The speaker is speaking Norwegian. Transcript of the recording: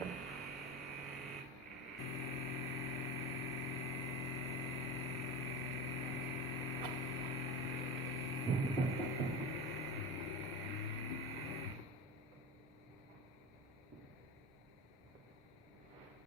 Thank you.